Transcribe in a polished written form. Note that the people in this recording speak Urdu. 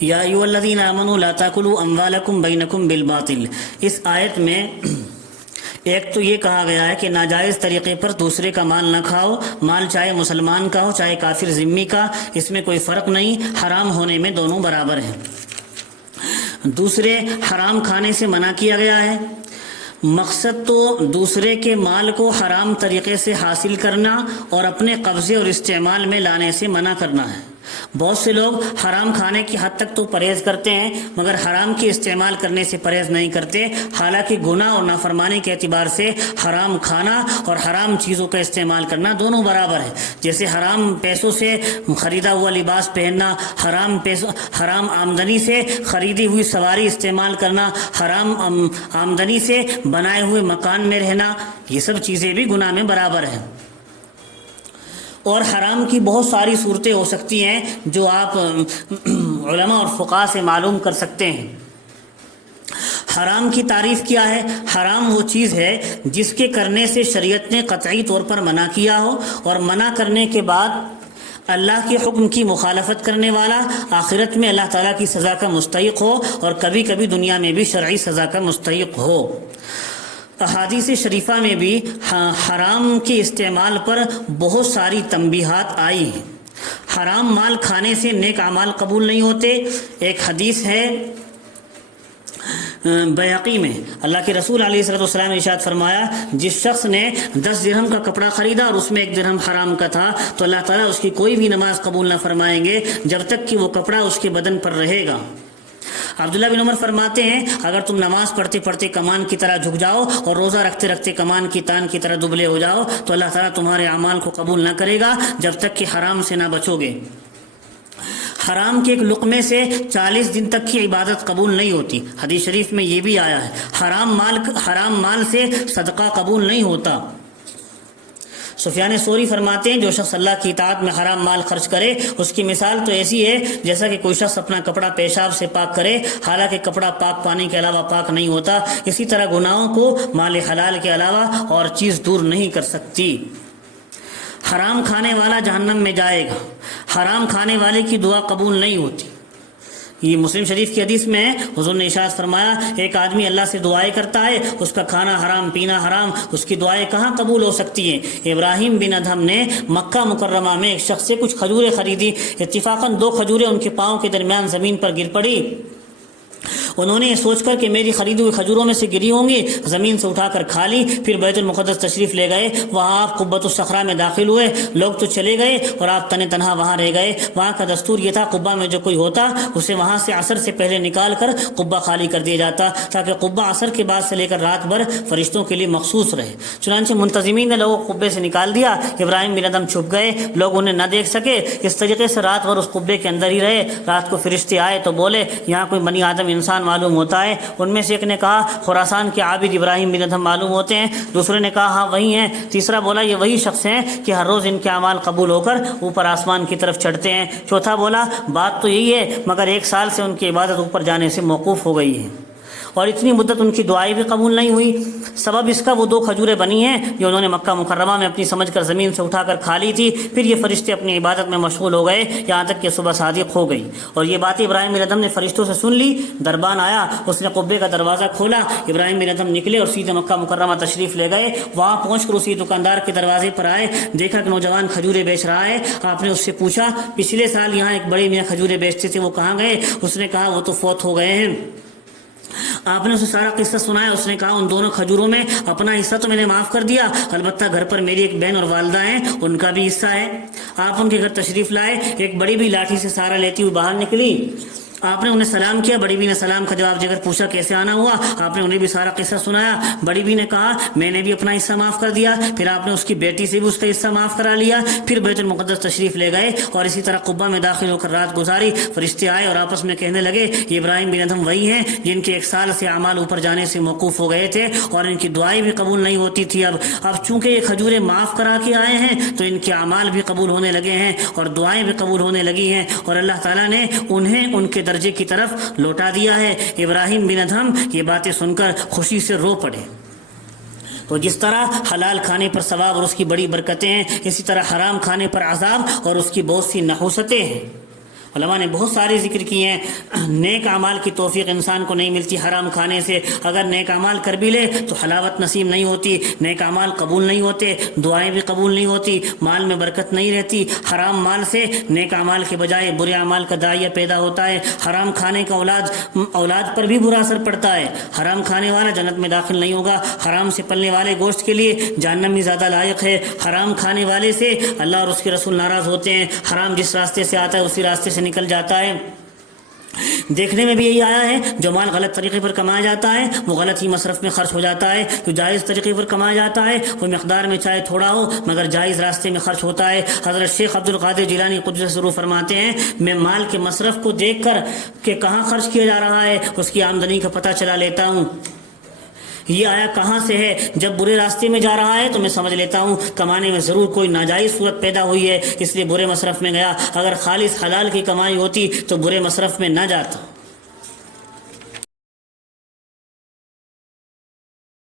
یا ایھا الذین آمنوا لا تاکلوا اموالکم بینکم بالباطل، اس آیت میں ایک تو یہ کہا گیا ہے کہ ناجائز طریقے پر دوسرے کا مال نہ کھاؤ، مال چاہے مسلمان کا ہو چاہے کافر ذمی کا، اس میں کوئی فرق نہیں، حرام ہونے میں دونوں برابر ہیں۔ دوسرے حرام کھانے سے منع کیا گیا ہے، مقصد تو دوسرے کے مال کو حرام طریقے سے حاصل کرنا اور اپنے قبضے اور استعمال میں لانے سے منع کرنا ہے۔ بہت سے لوگ حرام کھانے کی حد تک تو پرہیز کرتے ہیں مگر حرام کے استعمال کرنے سے پرہیز نہیں کرتے، حالانکہ گناہ اور نافرمانی کے اعتبار سے حرام کھانا اور حرام چیزوں کا استعمال کرنا دونوں برابر ہے۔ جیسے حرام پیسوں سے خریدا ہوا لباس پہننا، حرام آمدنی سے خریدی ہوئی سواری استعمال کرنا، حرام آمدنی سے بنائے ہوئے مکان میں رہنا، یہ سب چیزیں بھی گناہ میں برابر ہیں۔ اور حرام کی بہت ساری صورتیں ہو سکتی ہیں جو آپ علماء اور فقہاء سے معلوم کر سکتے ہیں۔ حرام کی تعریف کیا ہے؟ حرام وہ چیز ہے جس کے کرنے سے شریعت نے قطعی طور پر منع کیا ہو، اور منع کرنے کے بعد اللہ کے حکم کی مخالفت کرنے والا آخرت میں اللہ تعالیٰ کی سزا کا مستحق ہو، اور کبھی کبھی دنیا میں بھی شرعی سزا کا مستحق ہو۔ احادیث شریفہ میں بھی حرام کے استعمال پر بہت ساری تنبیہات آئی ہیں۔ حرام مال کھانے سے نیک اعمال قبول نہیں ہوتے۔ ایک حدیث ہے بیہقی میں، اللہ کے رسول علیہ الصلوۃ والسلام نے ارشاد فرمایا، جس شخص نے 10 درہم کا کپڑا خریدا اور اس میں 1 درہم حرام کا تھا تو اللہ تعالیٰ اس کی کوئی بھی نماز قبول نہ فرمائیں گے جب تک کہ وہ کپڑا اس کے بدن پر رہے گا۔ عبداللہ بن عمر فرماتے ہیں، اگر تم نماز پڑھتے پڑھتے کمان کی طرح جھک جاؤ اور روزہ رکھتے رکھتے کمان کی تان کی طرح دبلے ہو جاؤ تو اللہ تعالیٰ تمہارے اعمال کو قبول نہ کرے گا جب تک کہ حرام سے نہ بچو گے۔ حرام کے ایک لقمے سے 40 دن تک کی عبادت قبول نہیں ہوتی۔ حدیث شریف میں یہ بھی آیا ہے، حرام مال سے صدقہ قبول نہیں ہوتا۔ سفیان ثوری فرماتے ہیں، جو شخص اللہ کی اطاعت میں حرام مال خرچ کرے اس کی مثال تو ایسی ہے جیسا کہ کوئی شخص اپنا کپڑا پیشاب سے پاک کرے، حالانکہ کپڑا پاک پانی کے علاوہ پاک نہیں ہوتا۔ اسی طرح گناہوں کو مال حلال کے علاوہ اور چیز دور نہیں کر سکتی۔ حرام کھانے والا جہنم میں جائے گا، حرام کھانے والے کی دعا قبول نہیں ہوتی۔ یہ مسلم شریف کی حدیث میں ہے، حضور نے ارشاد فرمایا، ایک آدمی اللہ سے دعائیں کرتا ہے، اس کا کھانا حرام پینا حرام، اس کی دعائیں کہاں قبول ہو سکتی ہیں؟ ابراہیم بن ادھم نے مکہ مکرمہ میں ایک شخص سے کچھ کھجوریں خریدی، اتفاقاً 2 کھجوریں ان کے پاؤں کے درمیان زمین پر گر پڑی۔ انہوں نے یہ سوچ کر کہ میری خریدی ہوئی کھجوروں میں سے گری ہوں گی زمین سے اٹھا کر کھا لی۔ پھر بیت المقدس تشریف لے گئے، وہاں آپ قبۃ الصخرہ میں داخل ہوئے، لوگ تو چلے گئے اور آپ تنہا وہاں رہ گئے۔ وہاں کا دستور یہ تھا، قبہ میں جو کوئی ہوتا اسے وہاں سے عصر سے پہلے نکال کر قبہ خالی کر دیا جاتا تاکہ قبہ عصر کے بعد سے لے کر رات بھر فرشتوں کے لیے مخصوص رہے۔ چنانچہ منتظمین نے لوگوں کو قبے سے نکال دیا، ابراہیم بن ادھم چھپ گئے، لوگ انہیں نہ دیکھ سکے۔ اس طریقے سے رات بھر اس قبے کے اندر ہی رہے۔ رات کو فرشتے آئے تو بولے، یہاں کوئی بنی آدم انسان معلوم ہوتا ہے؟ ان میں سے ایک نے کہا، خراسان کے عابد ابراہیم بن ادھم معلوم ہوتے ہیں۔ دوسرے نے کہا، ہاں وہی ہیں۔ تیسرا بولا، یہ وہی شخص ہیں کہ ہر روز ان کے اعمال قبول ہو کر اوپر آسمان کی طرف چڑھتے ہیں۔ چوتھا بولا، بات تو یہی ہے مگر 1 سال سے ان کی عبادت اوپر جانے سے موقوف ہو گئی ہے اور اتنی مدت ان کی دعائیں بھی قبول نہیں ہوئی۔ سبب اس کا وہ 2 کھجوریں بنی ہیں جو انہوں نے مکہ مکرمہ میں اپنی سمجھ کر زمین سے اٹھا کر کھا لی تھی۔ پھر یہ فرشتے اپنی عبادت میں مشغول ہو گئے یہاں تک کہ صبح صادق ہو گئی، اور یہ بات ابراہیم بن ادھم نے فرشتوں سے سن لی۔ دربان آیا، اس نے قبے کا دروازہ کھولا، ابراہیم بن ادھم نکلے اور سیدھے مکہ مکرمہ تشریف لے گئے۔ وہاں پہنچ کر اسی دکاندار کے دروازے پر آئے، دیکھا کہ نوجوان کھجوریں بیچ رہا ہے۔ آپ نے اس سے پوچھا، پچھلے سال یہاں ایک بڑے میاں کھجوریں بیچتے تھے، وہ کہاں گئے؟ اس نے کہا، وہ تو فوت ہو گئے ہیں۔ آپ نے اسے سارا قصہ سنایا۔ اس نے کہا، ان دونوں کھجوروں میں اپنا حصہ تو میں نے معاف کر دیا، البتہ گھر پر میری ایک بہن اور والدہ ہیں، ان کا بھی حصہ ہے۔ آپ ان کے گھر تشریف لائے، ایک بڑی بھی لاٹھی سے سارا لیتی ہوئی باہر نکلی۔ آپ نے انہیں سلام کیا، بڑی بی نے سلام کا جواب دے کر پوچھا کیسے آنا ہوا۔ آپ نے انہیں بھی سارا قصہ سنایا۔ بڑی بی نے کہا، میں نے بھی اپنا حصہ معاف کر دیا۔ پھر آپ نے اس کی بیٹی سے بھی اس کا حصہ معاف کرا لیا۔ پھر بیت المقدس تشریف لے گئے اور اسی طرح قبہ میں داخل ہو کر رات گزاری۔ فرشتے آئے اور آپس میں کہنے لگے، یہ ابراہیم بن ادھم وہی ہیں جن کے 1 سال سے اعمال اوپر جانے سے موقوف ہو گئے تھے اور ان کی دعائیں بھی قبول نہیں ہوتی تھی۔ اب چونکہ یہ کھجوریں معاف کرا کے آئے ہیں تو ان کے اعمال بھی قبول ہونے لگے ہیں اور دعائیں بھی قبول ہونے لگی ہیں، اور اللہ تعالیٰ نے انہیں ان کے درجے کی طرف لوٹا دیا ہے۔ ابراہیم بن ادھم یہ باتیں سن کر خوشی سے رو پڑے۔ تو جس طرح حلال کھانے پر ثواب اور اس کی بڑی برکتیں ہیں، اسی طرح حرام کھانے پر عذاب اور اس کی بہت سی نحوستیں ہیں۔ علماء نے بہت سارے ذکر کیے ہیں۔ نیک اعمال کی توفیق انسان کو نہیں ملتی حرام کھانے سے، اگر نیک اعمال کر بھی لے تو حلاوت نصیب نہیں ہوتی، نیک اعمال قبول نہیں ہوتے، دعائیں بھی قبول نہیں ہوتی، مال میں برکت نہیں رہتی۔ حرام مال سے نیک اعمال کے بجائے برے اعمال کا داعیہ پیدا ہوتا ہے۔ حرام کھانے کا اولاد پر بھی برا اثر پڑتا ہے۔ حرام کھانے والا جنت میں داخل نہیں ہوگا، حرام سے پلنے والے گوشت کے لیے جہنم ہی زیادہ لائق ہے۔ حرام کھانے والے سے اللہ اور اس کے رسول ناراض ہوتے ہیں، حرام جس راستے سے آتا ہے اسی راستے سے نکل جاتا ہے۔ دیکھنے میں بھی یہی آیا ہے، جو مال غلط طریقے پر کمایا جاتا ہے وہ غلط ہی مصرف میں خرچ ہو جاتا ہے، جو جائز طریقے پر کمایا جاتا ہے وہ مقدار میں چاہے تھوڑا ہو مگر جائز راستے میں خرچ ہوتا ہے۔ حضرت شیخ عبد القادر جیلانی قدس سرور فرماتے ہیں، میں مال کے مصرف کو دیکھ کر کہ کہاں خرچ کیا جا رہا ہے اس کی آمدنی کا پتہ چلا لیتا ہوں۔ یہ آیا کہاں سے ہے؟ جب برے راستے میں جا رہا ہے تو میں سمجھ لیتا ہوں کمانے میں ضرور کوئی ناجائز صورت پیدا ہوئی ہے، اس لیے برے مصرف میں گیا، اگر خالص حلال کی کمائی ہوتی تو برے مصرف میں نہ جاتا۔